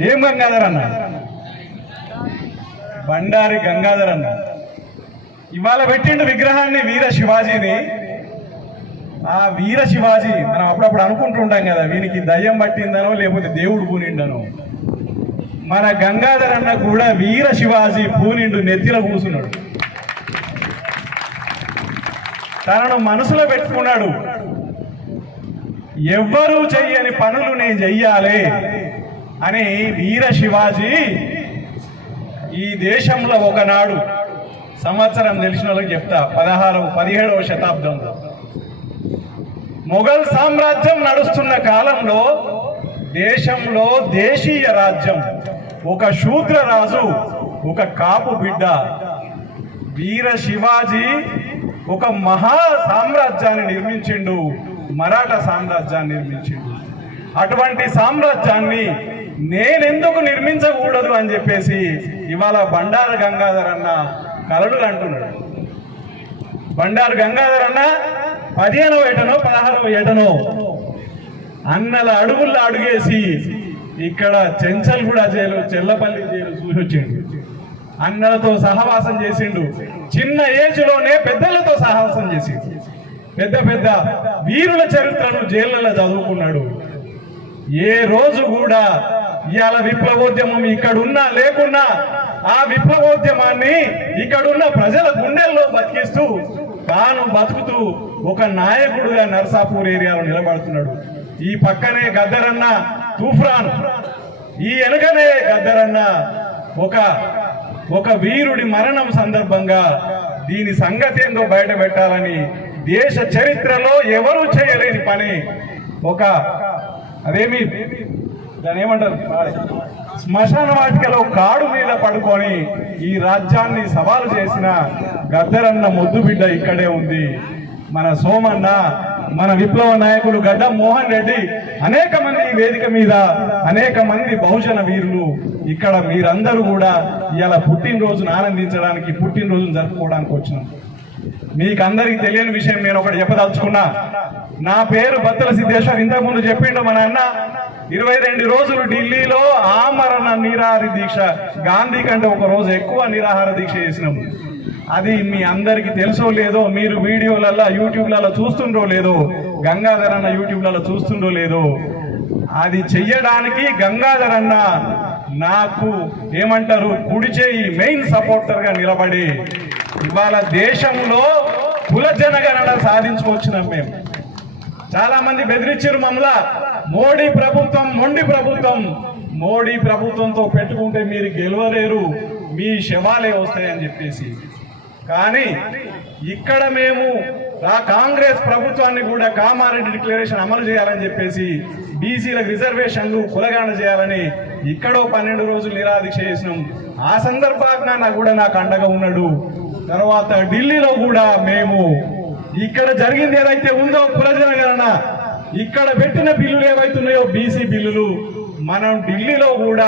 ఏం గంగాధర్ అన్న? బండారి గంగాధర్ అన్న. ఇవాళ పెట్టిండు విగ్రహాన్ని వీర శివాజీని. ఆ వీర శివాజీ మనం అప్పుడప్పుడు అనుకుంటుంటాం కదా వీనికి దయ్యం పట్టిందనో లేకపోతే దేవుడు పూనిండనో. మన గంగాధర్ అన్న కూడా వీర శివాజీ పూనిండు నెత్తిలో కూసున్నాడు తనను మనసులో పెట్టుకున్నాడు. ఎవ్వరూ చెయ్యని పనులు నేను చెయ్యాలి. అని వీర శివాజీ ఈ దేశంలో ఒకనాడు సంవత్సరం తెలిసిన వాళ్ళకి చెప్తా పదహారవ పదిహేడవ శతాబ్దంలో. మొఘల్ సామ్రాజ్యం నడుస్తున్న కాలంలో దేశంలో దేశీయ రాజ్యం ఒక శూద్ర రాజు ఒక కాపు బిడ్డ. వీర శివాజీ ఒక మహా సామ్రాజ్యాన్ని నిర్మించిండు మరాఠా సామ్రాజ్యాన్ని నిర్మించిండు. అటువంటి సామ్రాజ్యాన్ని నేనెందుకు నిర్మించకూడదు అని చెప్పేసి ఇవాళ బండార గంగాధర్ అన్న కలలు అంటున్నాడు. బండారు గంగాధర్ అన్న పదిహేనో ఏటనో పదహారవ ఏటనో అన్నల అడుగుల్లో అడుగేసి ఇక్కడ చెంచల్గూడ జైలు చెల్లపల్లి జైలు చూసి వచ్చిండు. అన్నలతో సహవాసం చేసిండు. చిన్న ఏజ్లోనే పెద్దలతో సహవాసం చేసిండు. పెద్ద పెద్ద వీరుల చరిత్రను జైళ్ళలో చదువుకున్నాడు. ఏ రోజు కూడా ఇవాళ విప్లవోద్యమం ఇక్కడున్నా లేకున్నా ఆ విప్లవోద్యమాన్ని ఇక్కడున్న ప్రజల గుండెల్లో బతికిస్తూ తాను బతుకుతూ ఒక నాయకుడుగా నర్సాపూర్ ఏరియాలో నిలబడుతున్నాడు. ఈ పక్కనే గద్దరన్న తూఫ్రాన్ ఈ వెనుకనే గద్దరన్న ఒక ఒక వీరుడి మరణం సందర్భంగా దీని సంగతి ఏందో బయట పెట్టాలని దేశ చరిత్రలో ఎవరూ చేయలేని పని. ఒక అదేమి? దాని ఏమంటారు? శ్మశాన వాటికలో కాడు మీద పడుకొని ఈ రాజ్యాన్ని సవాలు చేసిన గద్దరన్న ముద్దు బిడ్డ ఇక్కడే ఉంది. మన సోమన్న మన విప్లవ నాయకులు గడ్డ మోహన్ రెడ్డి అనేక మంది ఈ వేదిక మీద అనేక మంది బహుజన వీరులు ఇక్కడ మీరందరూ కూడా ఇవాళ పుట్టినరోజును ఆనందించడానికి పుట్టినరోజును జరుపుకోవడానికి వచ్చినాం. మీకందరికి తెలియని విషయం నేను ఒకటి చెప్పదలుచుకున్నా. నా పేరు బత్తల సిద్ధేశ్వర్. ఇంతకుముందు చెప్పిండు మన అన్న ఇరవై రెండు రోజులు ఢిల్లీలో ఆమరణ నిరాహార దీక్ష. గాంధీ కంటే ఒక రోజు ఎక్కువ నిరాహార దీక్ష చేసినాము అది మీ అందరికి తెలుసో లేదో మీరు వీడియోలలో యూట్యూబ్లలో చూస్తుండో లేదో గంగాధర్ అన్న యూట్యూబ్లలో చూస్తుండో లేదో అది చెయ్యడానికి గంగాధర్ అన్న నాకు ఏమంటారు కుడి చేయి మెయిన్ సపోర్టర్గా నిలబడి ఇవాళ దేశంలో కుల జనగణన సాధించుకొచ్చినాం మేము. చాలా మంది బెదిరించారు మమ్మల్ని. మోడీ ప్రభుత్వం మొండి ప్రభుత్వం. మోడీ ప్రభుత్వంతో పెట్టుకుంటే మీరు గెలవలేరు. మీ శవాలే వస్తాయని చెప్పేసి. కానీ ఇక్కడ మేము ఆ కాంగ్రెస్ ప్రభుత్వాన్ని కూడా కామారెడ్డి డిక్లరేషన్ అమలు చేయాలని చెప్పేసి బీసీలకు రిజర్వేషన్లు కులగాన చేయాలని ఇక్కడో పన్నెండు రోజులు నిరాదీక్ష చేసినాం. ఆ సందర్భాన కూడా నాకు అండగా ఉన్నాడు. తర్వాత ఢిల్లీలో కూడా మేము ఇక్కడ జరిగింది ఏదైతే ఉందో కుల ఇక్కడ పెట్టిన బిల్లులు ఏవైతున్నాయో బీసీ బిల్లులు మనం ఢిల్లీలో కూడా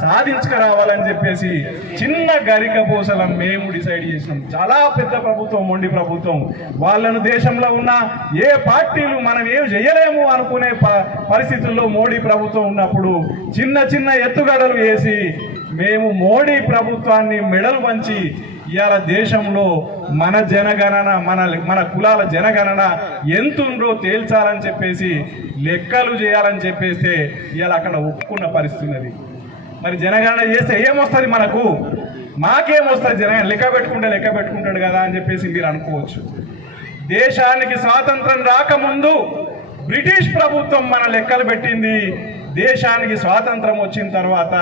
సాధించుకురావాలని చెప్పేసి చిన్న గరిక పూసలను మేము డిసైడ్ చేసినాం. చాలా పెద్ద ప్రభుత్వం మొండి ప్రభుత్వం. వాళ్ళను దేశంలో ఉన్న ఏ పార్టీలు మనం ఏం చేయలేము అనుకునే ప- పరిస్థితుల్లో మోడీ ప్రభుత్వం ఉన్నప్పుడు చిన్న చిన్న ఎత్తుగడలు వేసి మేము మోడీ ప్రభుత్వాన్ని మెడలు వంచి ఇవాళ దేశంలో మన జనగణన మన మన కులాల జనగణన ఎంతుందో తేల్చాలని చెప్పేసి లెక్కలు చేయాలని చెప్పేస్తే ఇవాళ అక్కడ ఒప్పుకున్న పరిస్థితి ఉన్నది. మరి జనగణన చేస్తే ఏమొస్తుంది మనకు? మాకేమొస్తుంది జనగణన? లెక్క పెట్టుకుంటే లెక్క పెట్టుకుంటాడు కదా అని చెప్పేసి మీరు అనుకోవచ్చు. దేశానికి స్వాతంత్రం రాకముందు బ్రిటిష్ ప్రభుత్వం మన లెక్కలు పెట్టింది. దేశానికి స్వాతంత్రం వచ్చిన తర్వాత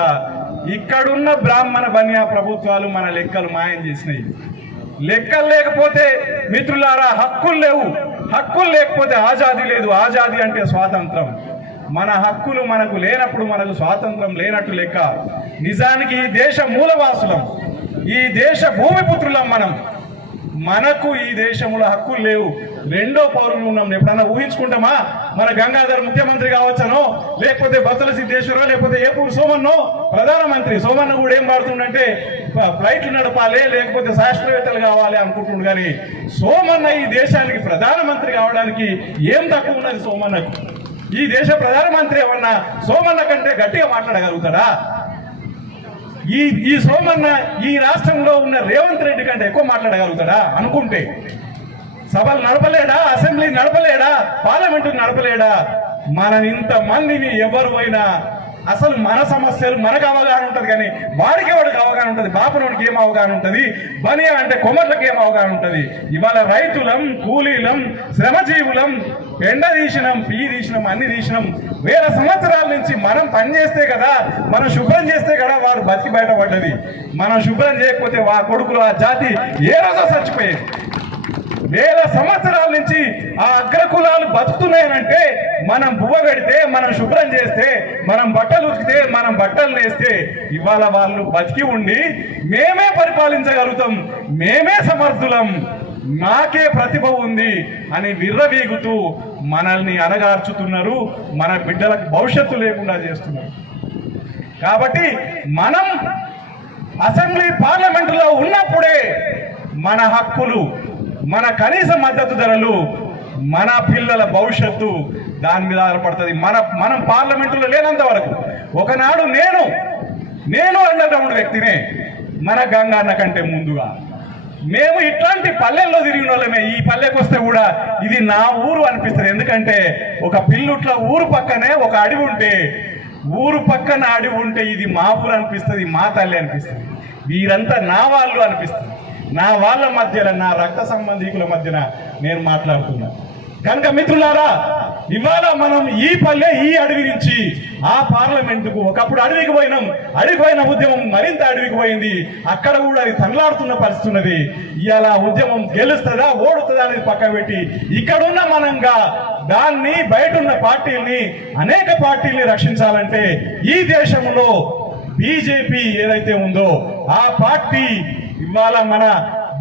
ఇక్కడున్న బ్రాహ్మణ బనియా ప్రభుత్వాలు మన లెక్కలు మాయం చేసినాయి. లెక్కలు లేకపోతే మిత్రులారా హక్కులు లేవు. హక్కులు లేకపోతే ఆజాదీ లేదు. ఆజాదీ అంటే స్వాతంత్రం. మన హక్కులు మనకు లేనప్పుడు మనకు స్వాతంత్రం లేనట్టు లెక్క. నిజానికి ఈ దేశ మూలవాసులం ఈ దేశ భూమిపుత్రులం మనం. మనకు ఈ దేశంలో హక్కులు లేవు. రెండో పౌరులు ఉన్నాం. ఎప్పుడన్నా ఊహించుకుంటామా? మన గంగాధర్ ముఖ్యమంత్రి కావచ్చనో? లేకపోతే బత్తల సిద్ధేశ్వరో? లేకపోతే ఏపూరు సోమన్నో? ప్రధానమంత్రి సోమన్న కూడా ఏం పాడుతుండంటే ఫ్లైట్లు నడపాలి లేకపోతే శాస్త్రవేత్తలు కావాలి అనుకుంటుండు కానీ సోమన్న ఈ దేశానికి ప్రధానమంత్రి కావడానికి ఏం తక్కువ ఉన్నది సోమన్నకు? ఈ దేశ ప్రధానమంత్రి ఏమన్నా సోమన్న కంటే గట్టిగా మాట్లాడగలుగుతాడా? ఈ ఈ సోమన్న ఈ రాష్ట్రంలో ఉన్న రేవంత్ రెడ్డి కంటే ఎక్కువ మాట్లాడగలుగుతాడా? అనుకుంటే. సభలు నడపలేడా? అసెంబ్లీ నడపలేడా? పార్లమెంటు నడపలేడా? మనం ఇంత మందిని ఎవరు అయినా అసలు మన సమస్యలు మనకు అవగాహన ఉంటుంది కానీ వాడికి వాడికి అవగాహన ఉంటుంది? బాపనోడికి ఏం అవగాహన ఉంటుంది? బనియా అంటే కొమర్లకు ఏం అవగాహన ఉంటుంది? ఇవాళ రైతులం కూలీలం శ్రమజీవులం ఎండ తీసినాం పీ తీసినాం అన్ని తీసినాం వేల సంవత్సరాల నుంచి మనం పని చేస్తే కదా మనం శుభ్రం చేస్తే కదా వాడు బతికి బయటపడ్డది. మనం శుభ్రం చేయకపోతే వా కొడుకులు ఆ జాతి ఏ రోజో చచ్చిపోయేది. వేల సంవత్సరాల నుంచి ఆ అగ్రకులాలు బతుకుతున్నాయనంటే మనం బువ్వ పెడితే మనం శుభ్రం చేస్తే మనం బట్టలు ఉతికితే మనం బట్టలు నేస్తే ఇవాళ వాళ్ళు బతికి ఉండి మేమే పరిపాలించగలుగుతాం మేమే సమర్థులం. నాకే ప్రతిభ ఉంది అని విర్రవీగుతూ మనల్ని అనగార్చుతున్నారు మన బిడ్డలకు భవిష్యత్తు లేకుండా చేస్తున్నారు. కాబట్టి మనం అసెంబ్లీ పార్లమెంటులో ఉన్నప్పుడే మన హక్కులు మన కనీస మద్దతు ధరలు మన పిల్లల భవిష్యత్తు దాని మీద ఆధారపడుతుంది. మన మనం పార్లమెంటులో లేనంత వరకు ఒకనాడు నేను నేను అన్నటువంటి వ్యక్తినే మన గంగాన్న కంటే ముందుగా మేము ఇట్లాంటి పల్లెల్లో తిరిగిన వాళ్ళమే. ఈ పల్లెకి వస్తే కూడా ఇది నా ఊరు అనిపిస్తుంది. ఎందుకంటే ఒక పిల్లుట్ల ఊరు పక్కనే ఒక అడవి ఉంటే ఊరు పక్కన అడవి ఉంటే ఇది మా ఊరు అనిపిస్తుంది మా తల్లి అనిపిస్తుంది. వీరంతా నా వాళ్ళు అనిపిస్తుంది. నా వాళ్ళ మధ్యన నా రక్త సంబంధికుల మధ్యన నేను మాట్లాడుతున్నా. కనుక మిత్రులారా ఇవాళ మనం ఈ పల్లె ఈ అడవి నుంచి ఆ పార్లమెంటుకు ఒకప్పుడు అడవికి పోయినాం. అడవికి పోయిన ఉద్యమం మరింత అడవికి పోయింది. అక్కడ కూడా అది తనలాడుతున్న పరిస్థితి ఉన్నది ఇవాళ ఉద్యమం గెలుస్తుందా ఓడుతుందా అనేది పక్కన పెట్టి ఇక్కడున్న మనంగా దాన్ని బయట ఉన్న పార్టీల్ని అనేక పార్టీల్ని రక్షించాలంటే ఈ దేశంలో బీజేపీ ఏదైతే ఉందో ఆ పార్టీ ఇవాళ మన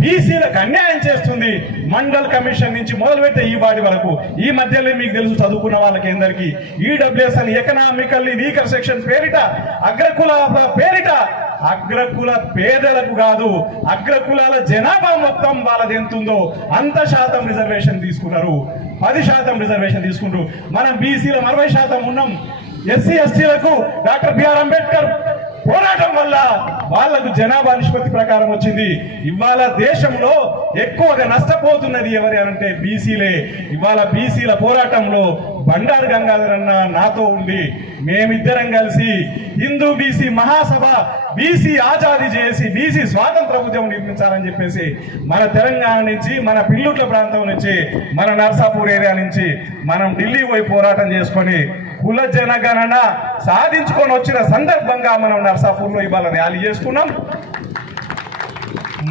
బీసీలకు అన్యాయం చేస్తుంది. మండల్ కమిషన్ నుంచి మొదలుపెట్టే ఈ వాటి వరకు. ఈ మధ్యలో మీకు తెలుసు చదువుకున్న వాళ్ళకి అందరికి. ఈడబ్ల్యూఎస్ అని ఎకనామికల్లీ వీకర్ సెక్షన్ పేరిట అగ్రకుల పేరిట. అగ్రకుల పేదలకు కాదు అగ్రకులాల జనాభా మొత్తం వాళ్ళది ఎంత ఉందో అంత శాతం రిజర్వేషన్ తీసుకున్నారు. పది శాతం రిజర్వేషన్ తీసుకుంటారు మనం బీసీలో అరవై శాతం ఉన్నాం. ఎస్సీ ఎస్టీలకు డాక్టర్ బిఆర్ అంబేద్కర్ వల్ల వాళ్ళకు జనాభా నిష్పత్తి ప్రకారం వచ్చింది. ఇవాళ దేశంలో ఎక్కువగా నష్టపోతున్నది ఎవరి అంటే బీసీలే. ఇవాళ బీసీల పోరాటంలో బండారు గంగాధర్ అన్న నాతో ఉండి మేమిద్దరం కలిసి హిందూ బీసీ మహాసభ బీసీ ఆజాది చేసి బీసీ స్వాతంత్ర ఉద్యమం నిర్మించాలని చెప్పేసి మన తెలంగాణ నుంచి మన పిల్లుట్ల ప్రాంతం నుంచి మన నర్సాపూర్ ఏరియా నుంచి మనం ఢిల్లీ పోయి పోరాటం చేసుకొని కుల జనగణన సాధించుకొని వచ్చిన సందర్భంగా మనం నర్సాపూర్లో ఇవాళ ర్యాలీ చేసుకున్నాం.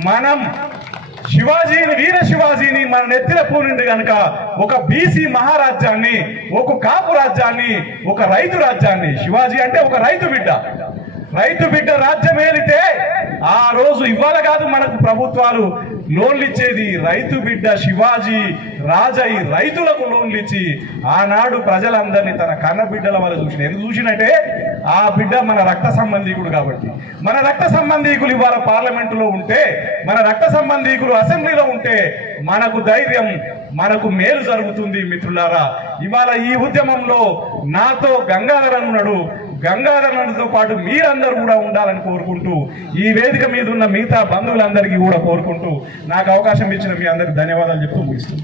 మనం శివాజీని వీర శివాజీని మన నెత్తిన పూనిండి కనుక ఒక బీసీ మహారాజ్యాన్ని ఒక కాపు రాజ్యాన్ని ఒక రైతు రాజ్యాన్ని. శివాజీ అంటే ఒక రైతు బిడ్డ. రైతు బిడ్డ రాజ్యం ఏలితే ఆ రోజు ఇవాళ కాదు మనకు ప్రభుత్వాలు లోన్లు ఇచ్చేది రైతు బిడ్డ శివాజీ రాజయ్య రైతులకు లోన్లు ఇచ్చి ఆనాడు ప్రజలందరినీ తన కన్న బిడ్డల వల్ల చూసిన. ఎందుకు చూసినట్టే? ఆ బిడ్డ మన రక్త సంబంధీకుడు కాబట్టి. మన రక్త సంబంధీకులు ఇవాళ పార్లమెంటులో ఉంటే మన రక్త సంబంధీకులు అసెంబ్లీలో ఉంటే మనకు ధైర్యం మనకు మేలు జరుగుతుంది మిత్రులారా. ఇవాళ ఈ ఉద్యమంలో నాతో గంగాధరన్ ఉన్నాడు. గంగాధరన్తో పాటు మీరందరూ కూడా ఉండాలని కోరుకుంటూ ఈ వేదిక మీద ఉన్న మిగతా బంధువులందరికీ కూడా కోరుకుంటూ నాకు అవకాశం ఇచ్చిన మీ అందరికి ధన్యవాదాలు చెప్తూ ముగిస్తుంది